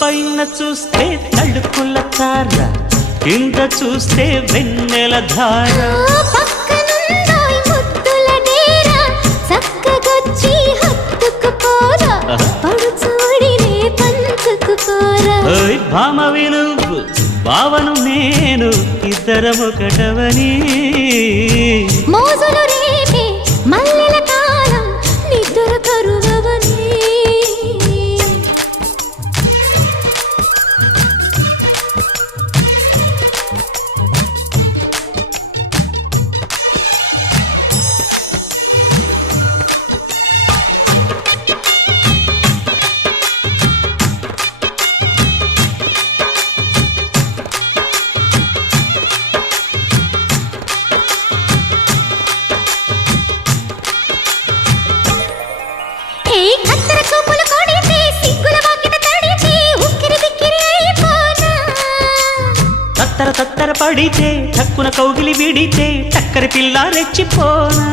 పైన చూస్తే తడుకుల తార, కింద చూస్తే వెన్నెల ధార. పక్కనుందోయ్ ముద్దుల డేరా, చక్కగొచ్చి హత్తుకుపోరా, పడుచూడినే పంచుకుపోరా. ఓయ్ భామ విలువు భావను నేను, ఇద్దరమొకటవని. మోజులు రేపే మల్లెల కాలం, నిద్ర కరువవని. తత్తర తత్తర పడితే, తక్కున కౌగిలి విడితే, చక్కరి పిల్ల రెచ్చిపోనా.